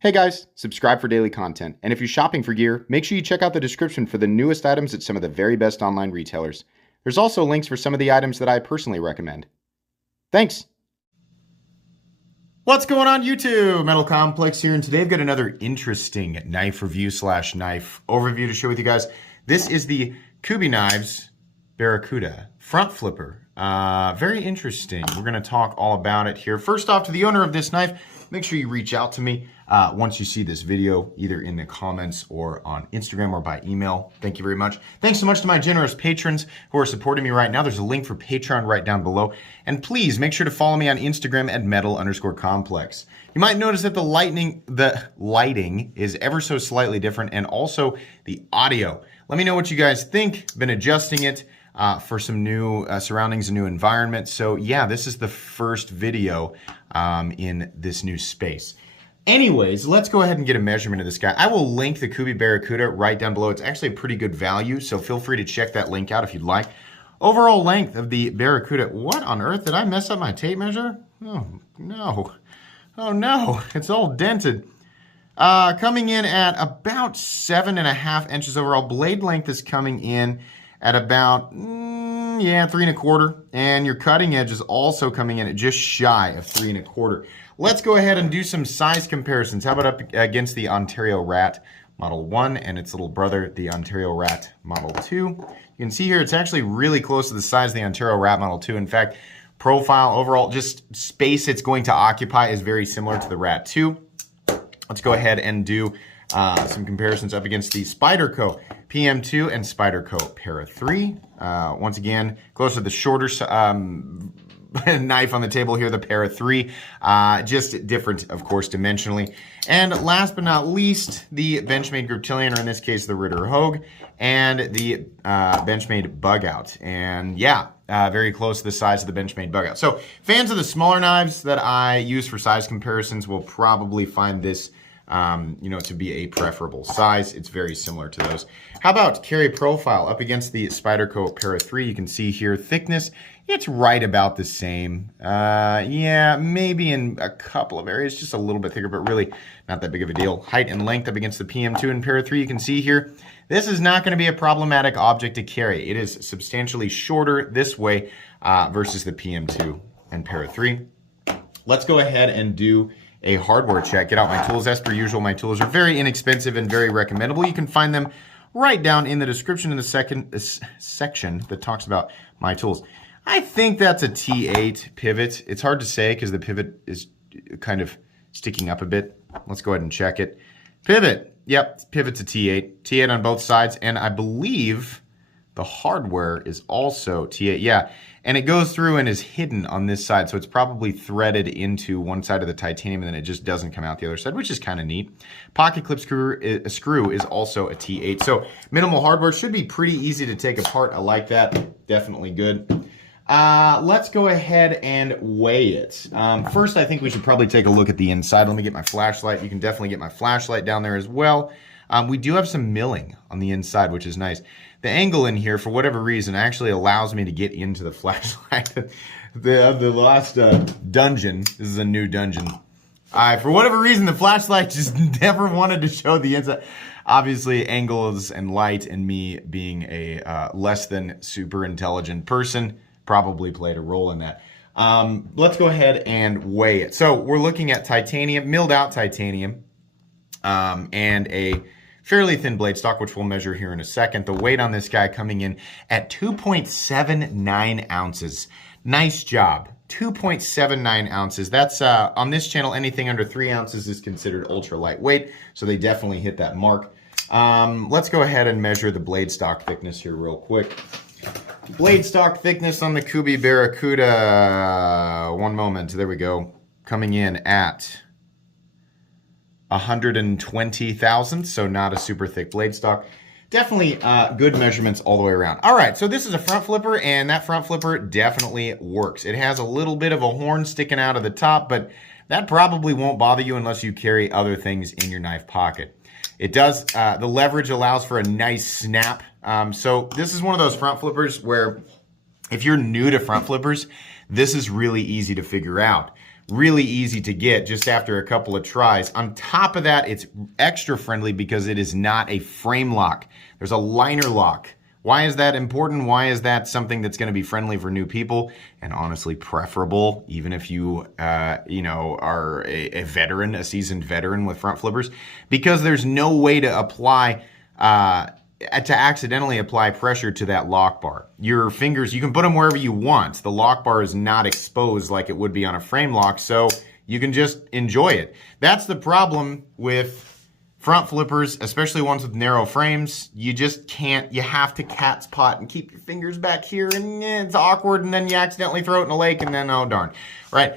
Hey guys, subscribe for daily content. And if you're shopping for gear, make sure you check out the description for the newest items at some of the very best online retailers. There's also links for some of the items that I personally recommend. Thanks! What's going on YouTube? Metal Complex here, and today I've got another interesting knife review / knife overview to share with you guys. This is the Kubey Knives Barracuda front flipper. Very interesting. We're going to talk all about it here. First off, to the owner of this knife, make sure you reach out to me once you see this video, either in the comments or on Instagram or by email. Thank you very much. Thanks so much to my generous patrons who are supporting me right now. There's a link for Patreon right down below. And please make sure to follow me on Instagram at metal_complex. You might notice that the lighting is ever so slightly different, and also the audio. Let me know what you guys think. Been adjusting it for some new surroundings, a new environment. So yeah, this is the first video in this new space. Anyways, let's go ahead and get a measurement of this guy. I will link the Kubey Barracuda right down below. It's actually a pretty good value, so feel free to check that link out if you'd like. Overall length of the Barracuda. What on earth? Did I mess up my tape measure? Oh, no. Oh, no. It's all dented. Coming in at about 7.5 inches overall. Blade length is coming in at about, 3.25. And your cutting edge is also coming in at just shy of 3.25. Let's go ahead and do some size comparisons. How about up against the Ontario Rat Model 1 and its little brother, the Ontario Rat Model 2. You can see here it's actually really close to the size of the Ontario Rat Model 2. In fact, profile, overall, just space it's going to occupy is very similar to the Rat 2. Let's go ahead and do some comparisons up against the Spyderco PM2 and Spyderco Para 3. Once again, closer to the shorter knife on the table here, the Para 3. Just different, of course, dimensionally. And last but not least, the Benchmade Griptilian, or in this case, the Ritter Hogue, and the Benchmade Bug Out. And yeah, very close to the size of the Benchmade Bug Out. So fans of the smaller knives that I use for size comparisons will probably find this to be a preferable size. It's very similar to those. How about carry profile up against the Spyderco Para 3? You can see here thickness, it's right about the same. Yeah, maybe in a couple of areas, just a little bit thicker, but really not that big of a deal. Height and length up against the PM2 and Para 3, you can see here, this is not going to be a problematic object to carry. It is substantially shorter this way versus the PM2 and Para 3. Let's go ahead and do a hardware check. Get out my tools. As per usual, my tools are very inexpensive and very recommendable. You can find them right down in the description in the section that talks about my tools. I think that's a T8 pivot. It's hard to say because the pivot is kind of sticking up a bit. Let's go ahead and check it. Pivot. Yep, pivot's a T8. T8 on both sides, and I believe the hardware is also T8. Yeah, and it goes through and is hidden on this side, so it's probably threaded into one side of the titanium, and then it just doesn't come out the other side, which is kind of neat. Pocket clip screw is also a T8. So minimal hardware, should be pretty easy to take apart. I like that. Definitely good. Let's go ahead and weigh it. First, I think we should probably take a look at the inside. Let me get my flashlight. You can definitely get my flashlight down there as well. We do have some milling on the inside, which is nice. The angle in here, for whatever reason, actually allows me to get into the flashlight. the last dungeon, this is a new dungeon. For whatever reason, the flashlight just never wanted to show the inside. Obviously, angles and light and me being a less than super intelligent person probably played a role in that. Let's go ahead and weigh it. So we're looking at titanium, milled out titanium, and a fairly thin blade stock, which we'll measure here in a second. The weight on this guy coming in at 2.79 ounces. Nice job. 2.79 ounces. That's, on this channel, anything under 3 ounces is considered ultra lightweight, so they definitely hit that mark. Let's go ahead and measure the blade stock thickness here real quick. Blade stock thickness on the Kubey Barracuda. One moment. There we go. Coming in at 120 thousandths, so not a super thick blade stock. Definitely good measurements all the way around. All right, so this is a front flipper, and that front flipper definitely works. It has a little bit of a horn sticking out of the top, but that probably won't bother you unless you carry other things in your knife pocket. It does, the leverage allows for a nice snap. So this is one of those front flippers where if you're new to front flippers, this is really easy to figure out. really easy to get just after a couple of tries. On top of that, it's extra friendly because it is not a frame lock. There's a liner lock. Why is that important? Why is that something that's going to be friendly for new people and honestly preferable, even if you, are a veteran, a seasoned veteran with front flippers? Because there's no way to apply, to accidentally apply pressure to that lock bar. Your fingers, you can put them wherever you want. The lock bar is not exposed like it would be on a frame lock, so you can just enjoy it. That's the problem with front flippers, especially ones with narrow frames. You just can't, you have to cat's pot and keep your fingers back here, and it's awkward, and then you accidentally throw it in a lake, and then, oh darn, right?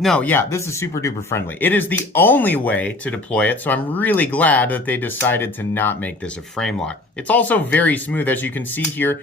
No, yeah, this is super duper friendly. It is the only way to deploy it, so I'm really glad that they decided to not make this a frame lock. It's also very smooth, as you can see here,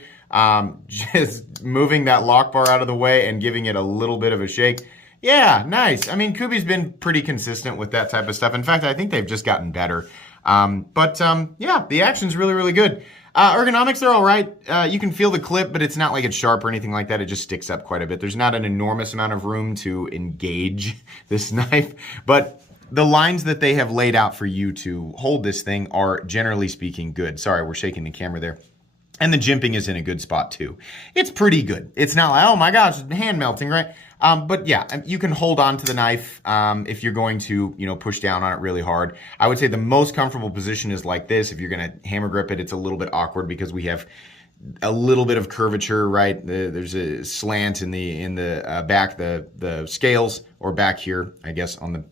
just moving that lock bar out of the way and giving it a little bit of a shake. Yeah, nice. I mean, Kubey's been pretty consistent with that type of stuff. In fact, I think they've just gotten better. Yeah, the action's really, really good. Ergonomics are all right. You can feel the clip, but it's not like it's sharp or anything like that. It just sticks up quite a bit. There's not an enormous amount of room to engage this knife, but the lines that they have laid out for you to hold this thing are, generally speaking, good. Sorry, we're shaking the camera there. And the jimping is in a good spot too. It's pretty good. It's not like, oh my gosh, hand melting, right? But yeah, you can hold on to the knife if you're going to, push down on it really hard. I would say the most comfortable position is like this. If you're going to hammer grip it, it's a little bit awkward because we have a little bit of curvature, right? There's a slant in the back, the scales, or back here, I guess, on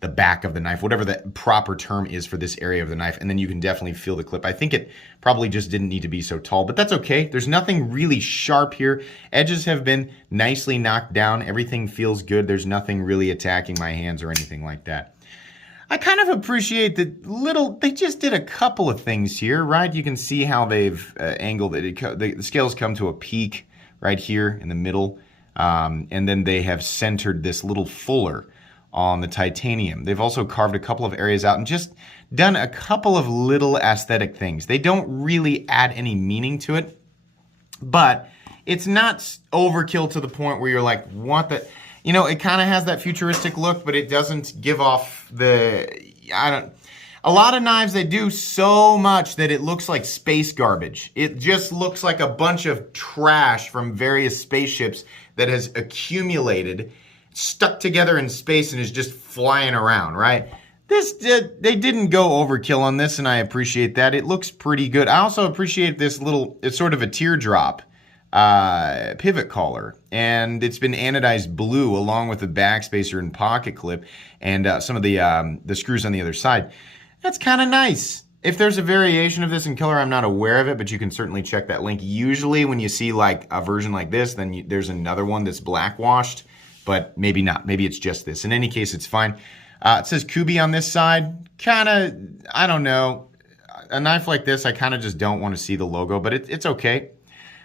the back of the knife, whatever the proper term is for this area of the knife, and then you can definitely feel the clip. I think it probably just didn't need to be so tall, but that's okay. There's nothing really sharp here. Edges have been nicely knocked down. Everything feels good. There's nothing really attacking my hands or anything like that. I kind of appreciate they just did a couple of things here, right? You can see how they've angled it. The scales come to a peak right here in the middle, and then they have centered this little fuller on the titanium. They've also carved a couple of areas out and just done a couple of little aesthetic things. They don't really add any meaning to it, but it's not overkill to the point where you're like, what the... it kind of has that futuristic look, but it doesn't give off a lot of knives, they do so much that it looks like space garbage. It just looks like a bunch of trash from various spaceships that has accumulated, stuck together in space, and is just flying around, right? They didn't go overkill on this, and I appreciate that. It looks pretty good. I also appreciate this it's sort of a teardrop pivot collar, and it's been anodized blue along with the backspacer and pocket clip and some of the screws on the other side. That's kind of nice. If there's a variation of this in color, I'm not aware of it, but you can certainly check that link. Usually when you see like a version like this, then there's another one that's black washed, but maybe not. Maybe it's just this. In any case, it's fine. It says Kubey on this side. Kind of, I don't know. A knife like this, I kind of just don't want to see the logo, but it's okay.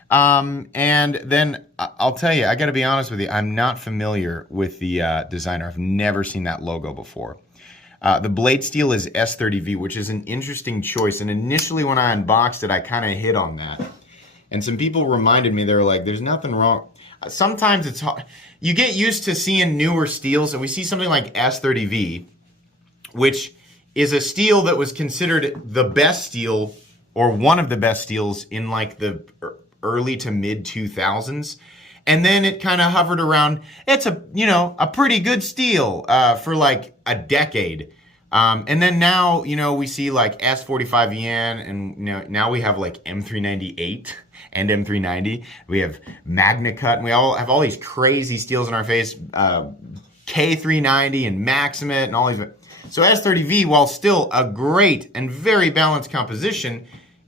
And then I'll tell you, I got to be honest with you, I'm not familiar with the designer. I've never seen that logo before. The blade steel is S30V, which is an interesting choice. And initially when I unboxed it, I kind of hit on that. And some people reminded me, they were like, there's nothing wrong. Sometimes it's hard. You get used to seeing newer steels, and we see something like S30V, which is a steel that was considered the best steel or one of the best steels in like the early to mid 2000s. And then it kind of hovered around. It's a pretty good steel for like a decade. And then now, we see like S45EN, and now we have like M398 and M390. We have MagnaCut, and we all have all these crazy steels in our face. K390 and Maximate and all these. So S30V, while still a great and very balanced composition,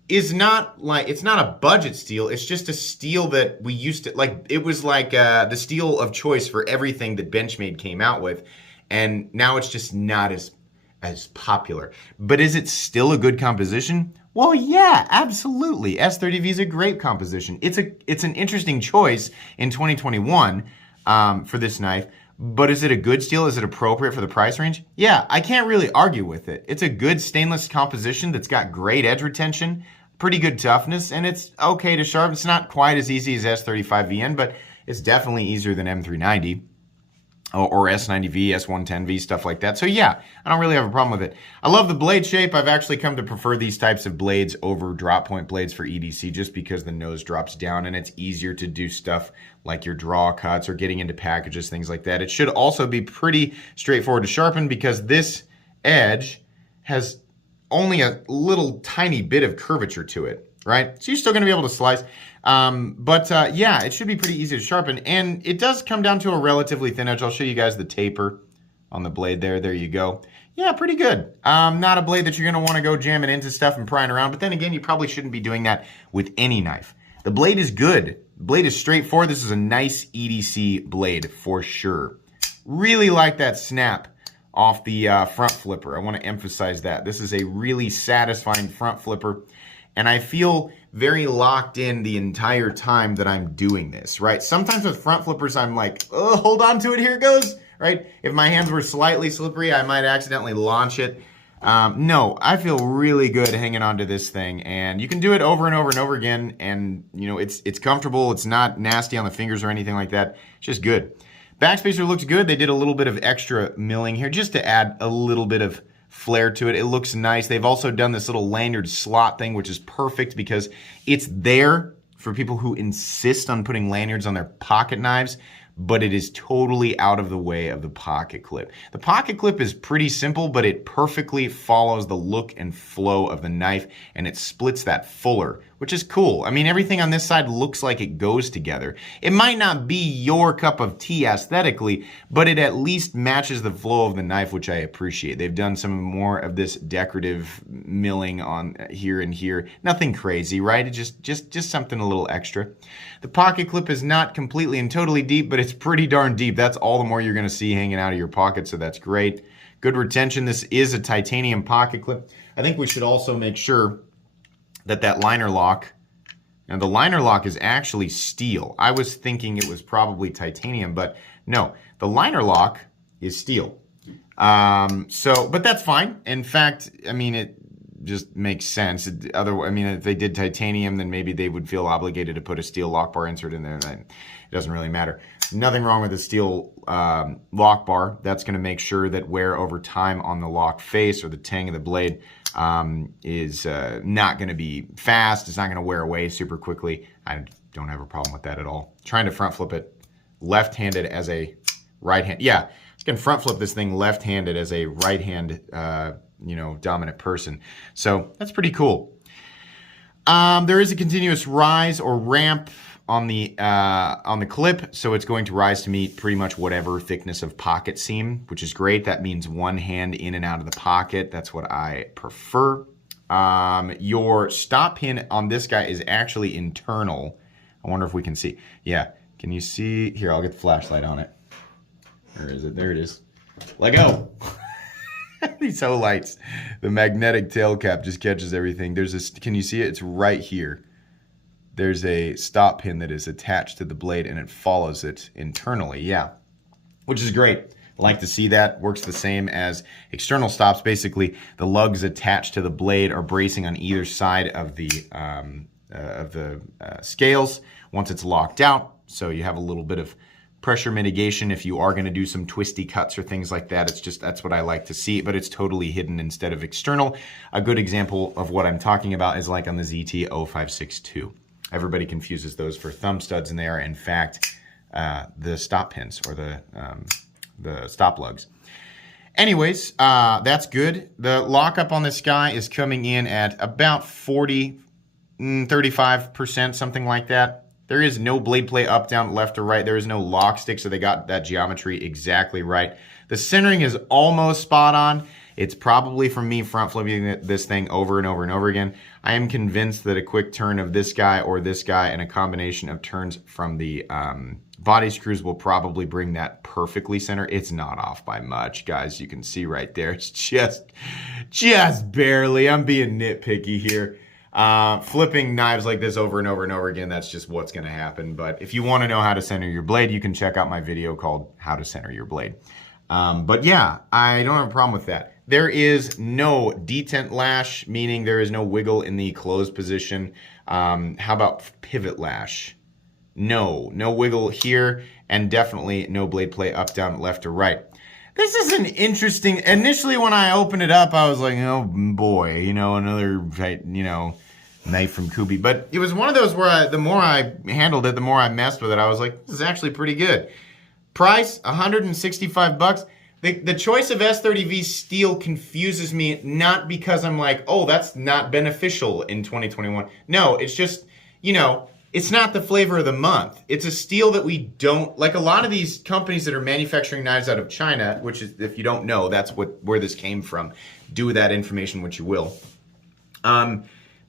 is not like, it's not a budget steel. It's just a steel that we used to, like, it was like the steel of choice for everything that Benchmade came out with. And now it's just not as popular. But is it still a good composition? Well, yeah, absolutely. S30V is a great composition. It's an interesting choice in 2021 for this knife. But is it a good steel? Is it appropriate for the price range? Yeah, I can't really argue with it. It's a good stainless composition that's got great edge retention, pretty good toughness, and it's okay to sharpen. It's not quite as easy as S35VN, but it's definitely easier than M390. or S90V, S110V, stuff like that. So yeah, I don't really have a problem with it. I love the blade shape. I've actually come to prefer these types of blades over drop point blades for EDC just because the nose drops down and it's easier to do stuff like your draw cuts or getting into packages, things like that. It should also be pretty straightforward to sharpen because this edge has only a little tiny bit of curvature to it, right? So you're still going to be able to slice. Yeah, it should be pretty easy to sharpen. And it does come down to a relatively thin edge. I'll show you guys the taper on the blade there. There you go. Yeah, pretty good. Not a blade that you're going to want to go jamming into stuff and prying around. But then again, you probably shouldn't be doing that with any knife. The blade is good. The blade is straightforward. This is a nice EDC blade for sure. Really like that snap off the front flipper. I want to emphasize that. This is a really satisfying front flipper. And I feel very locked in the entire time that I'm doing this, right? Sometimes with front flippers, I'm like, oh, hold on to it, here it goes, right? If my hands were slightly slippery, I might accidentally launch it. No, I feel really good hanging on to this thing, and you can do it over and over and over again, and you know, it's comfortable, it's not nasty on the fingers or anything like that, it's just good. Backspacer looks good. They did a little bit of extra milling here just to add a little bit of flair to it. It looks nice. They've also done this little lanyard slot thing, which is perfect because it's there for people who insist on putting lanyards on their pocket knives, but it is totally out of the way of the pocket clip. The pocket clip is pretty simple, but it perfectly follows the look and flow of the knife, and it splits that fuller, which is cool. I mean, everything on this side looks like it goes together. It might not be your cup of tea aesthetically, but it at least matches the flow of the knife, which I appreciate. They've done some more of this decorative milling on here and here. Nothing crazy, right? It's just something a little extra. The pocket clip is not completely and totally deep, but it's pretty darn deep. That's all the more you're going to see hanging out of your pocket, so that's great. Good retention. This is a titanium pocket clip. I think we should also make sure that liner lock, and the liner lock is actually steel. I was thinking it was probably titanium, but no, the liner lock is steel. But that's fine. In fact, I mean, it just makes sense. I mean, if they did titanium, then maybe they would feel obligated to put a steel lock bar insert in there. It doesn't really matter. Nothing wrong with the steel lock bar. That's going to make sure that wear over time on the lock face or the tang of the blade is not going to be fast. It's not going to wear away super quickly. I don't have a problem with that at all. Trying to front flip it left-handed as a right hand. Yeah, I can front flip this thing left-handed as a right-hand dominant person. So that's pretty cool. There is a continuous rise or ramp on the clip, so it's going to rise to meet pretty much whatever thickness of pocket seam, which is great. That means one hand in and out of the pocket. That's what I prefer. Your stop pin on this guy is actually internal. I wonder if we can see. Yeah, can you see? Here, I'll get the flashlight on it. Where is it? There it is. Let go. These toe lights. The magnetic tail cap just catches everything. There's this. Can you see it? It's right here. There's a stop pin that is attached to the blade and it follows it internally. Yeah, which is great. I like to see that. Works the same as external stops. Basically, the lugs attached to the blade are bracing on either side of the scales once it's locked out. So you have a little bit of pressure mitigation if you are going to do some twisty cuts or things like that. It's just, that's what I like to see, but it's totally hidden instead of external. A good example of what I'm talking about is like on the ZT-0562. Everybody confuses those for thumb studs, and they are in fact the stop pins or the stop lugs. Anyways, that's good. The lockup on this guy is coming in at about 35%, something like that. There is no blade play up, down, left, or right. There is no lock stick, so they got that geometry exactly right. The centering is almost spot on. It's probably from me front flipping this thing over and over and over again. I am convinced that a quick turn of this guy or this guy and a combination of turns from the body screws will probably bring that perfectly center. It's not off by much, guys. You can see right there. It's just barely. I'm being nitpicky here. Flipping knives like this over and over and over again, that's just what's going to happen. But if you want to know how to center your blade, you can check out my video called How to Center Your Blade. But yeah, I don't have a problem with that. There is no detent lash, meaning there is no wiggle in the closed position. How about pivot lash? No wiggle here. and definitely no blade play up, down, left, or right. This is an interesting, initially when I opened it up, I was like, oh boy, another, knife from Kubey. But it was one of those where the more I handled it, the more I messed with it, I was like, this is actually pretty good. Price, $165. The choice of S30V steel confuses me, not because I'm like, oh, that's not beneficial in 2021. No, it's just, it's not the flavor of the month. It's a steel that we don't, like a lot of these companies that are manufacturing knives out of China, which is, if you don't know, that's where this came from. Do with that information what you will.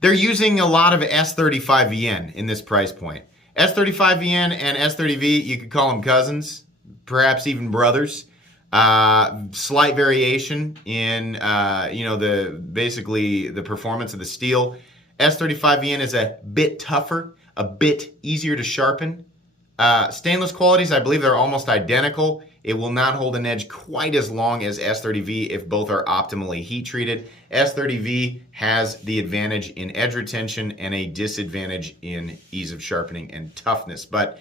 They're using a lot of S35VN in this price point. S35VN and S30V, you could call them cousins, perhaps even brothers. Slight variation in, basically the performance of the steel. S35VN is a bit tougher, a bit easier to sharpen. Stainless qualities, I believe they're almost identical. It will not hold an edge quite as long as S30V if both are optimally heat treated. S30V has the advantage in edge retention and a disadvantage in ease of sharpening and toughness, but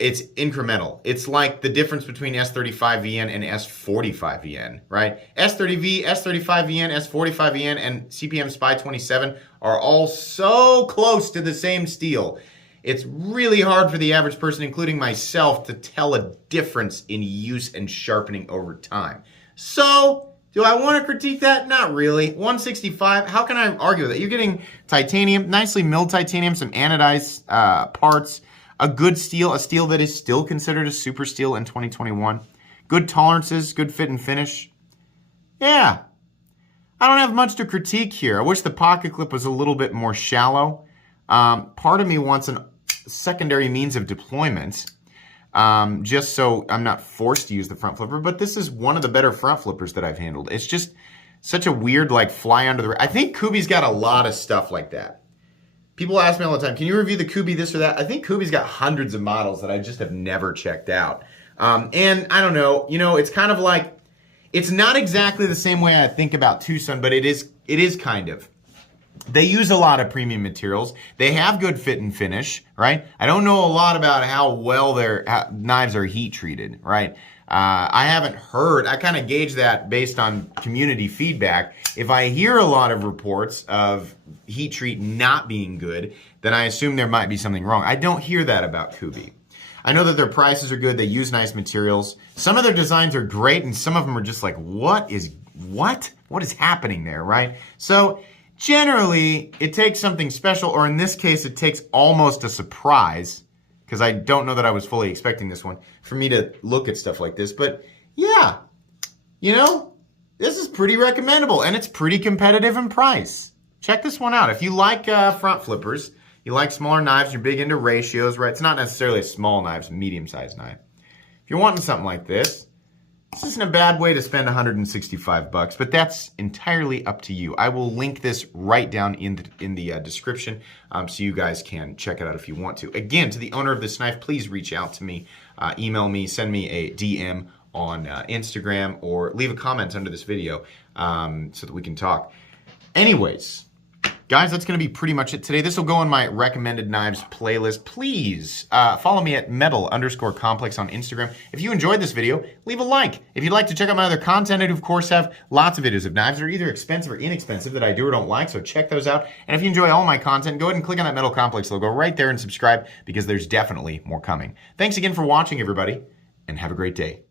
it's incremental. It's like the difference between S35VN and S45VN, right? S30V, S35VN, S45VN, and CPM SPY 27 are all so close to the same steel. It's really hard for the average person, including myself, to tell a difference in use and sharpening over time. So, do I want to critique that? Not really. 165, how can I argue with it? You're getting titanium, nicely milled titanium, some anodized parts, a good steel, a steel that is still considered a super steel in 2021. Good tolerances, good fit and finish. Yeah. I don't have much to critique here. I wish the pocket clip was a little bit more shallow. Part of me wants a secondary means of deployment, just so I'm not forced to use the front flipper, but this is one of the better front flippers that I've handled. It's just such a weird, fly under the... I think Kubey's got a lot of stuff like that. People ask me all the time, can you review the Kubey this or that? I think Kubey's got hundreds of models that I just have never checked out. And I don't know, it's kind of like, it's not exactly the same way I think about Tucson, but it is kind of. They use a lot of premium materials. They have good fit and finish, right? I don't know a lot about how well their knives are heat treated, right? I haven't heard. I kind of gauge that based on community feedback. If I hear a lot of reports of heat treat not being good, then I assume there might be something wrong. I don't hear that about Kubey. I know that their prices are good. They use nice materials. Some of their designs are great, and some of them are just like, what is happening there, right? So generally, it takes something special, or in this case, it takes almost a surprise, because I don't know that I was fully expecting this one, for me to look at stuff like this. But yeah, this is pretty recommendable, and it's pretty competitive in price. Check this one out. If you like front flippers, you like smaller knives, you're big into ratios, right? It's not necessarily a small knife, it's a medium-sized knife. If you're wanting something like this isn't a bad way to spend $165, but that's entirely up to you. I will link this right down in the description, so you guys can check it out if you want to. Again, to the owner of this knife, please reach out to me, email me, send me a DM on Instagram, or leave a comment under this video so that we can talk. Anyways, guys, that's going to be pretty much it today. This will go on my recommended knives playlist. Please follow me at metal_complex on Instagram. If you enjoyed this video, leave a like. If you'd like to check out my other content, I do, of course, have lots of videos of knives that are either expensive or inexpensive that I do or don't like, so check those out. And if you enjoy all my content, go ahead and click on that Metal Complex logo right there and subscribe, because there's definitely more coming. Thanks again for watching, everybody, and have a great day.